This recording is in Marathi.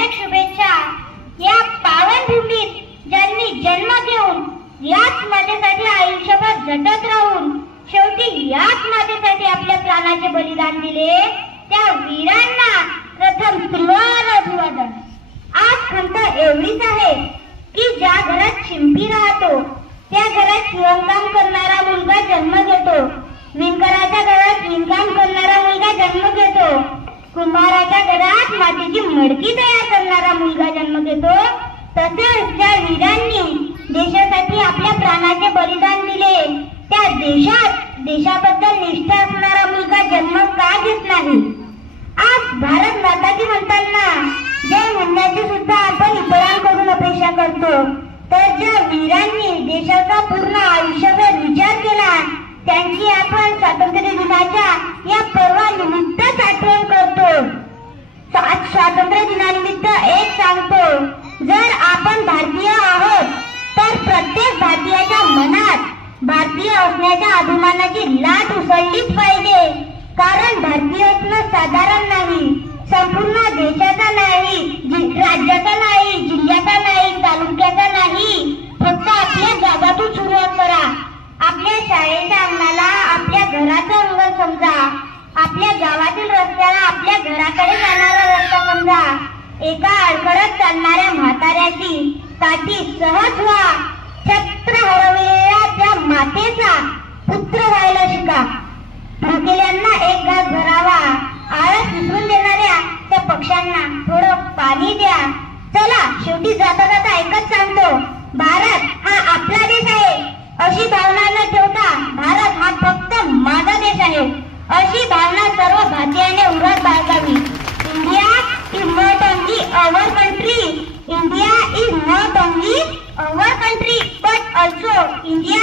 हार्दिक शुभेच्छा। या पावन भूमीत ज्यांनी जन्म घेऊन याच मातेसाठी आयुष्यभर झटत राहून शेवटी याच मातेसाठी आपल्या प्राणाचे बलिदान दिले त्या वीरांना प्रथम त्रिवार अभिवादन। आज खंत एवढीच आहे की ज्या घरात शिंपी राहतो त्या घरात शिवणकाम करणारा मुलगा जन्म घेतो, विणकराच्या घरात विणकाम करणारा मुलगा जन्म घेतो, कुंभाराच्या घरात मातीची मडकी तयार करणारा मुलगा जन्म घेतो। तसेच ज्या वीरांनी देशासाठी आपल्या प्राणाचे बलिदान दिले त्या देशाबद्दल निष्ठा असणारा मुलगा जन्म का घेत नाही? आज भारत माता की म्हणताना जय म्हणण्याची सुद्धा आपण इतरांकडून अपेक्षा करतो, तर ज्या वीरांनी देशाचा पूर्ण आयुष्यभर विचार केला त्यांची आपण स्वातंत्र्य दिनाच्या या पर्वानिमित्त आठवण करतो। आज स्वातंत्र्य दिनानिमित्त एक सांगतो, जर आपण भारतीय आहोत तर प्रत्येक भारतीयाच्या मनात भारतीय असण्याच्या अभिमानाची लाट उसळलीच पाहिजे। कारण भारतीय असणं साधारण नाही, संपूर्ण देशाचा नाही, राज्याचा नाही, जिल्ह्याचा नाही, तालुक्याचा नाही, फक्त आपल्या गावातून सुरुवात करा। आपल्या शाळेच्या अंगणाला आपल्या घराचं अंगण समजा, आपल्या गावातील रस्त्याला आपल्या घराकडे जाणारा रस्ता समजा। एका अडखळत चालणाऱ्या म्हाताऱ्याची काठी सहज व्हा, छत्र हरवलेल्या त्या मातेचा पुत्र व्हायला शिका। भुकेल्यांना एक घास भरावा, आळस विसरून देणाऱ्या त्या पक्ष्यांना थोडं पाणी द्या। चला शेवटी जाता जाता एकच सांगतो, भारत हा आपला देश आहे अशी भावना न ठेवता भारत हा फक्त माझा देश आहे अशी भावना सर्व भारतीयांनी उरात बाळगावी। India is not only our country, India is not only our country but also India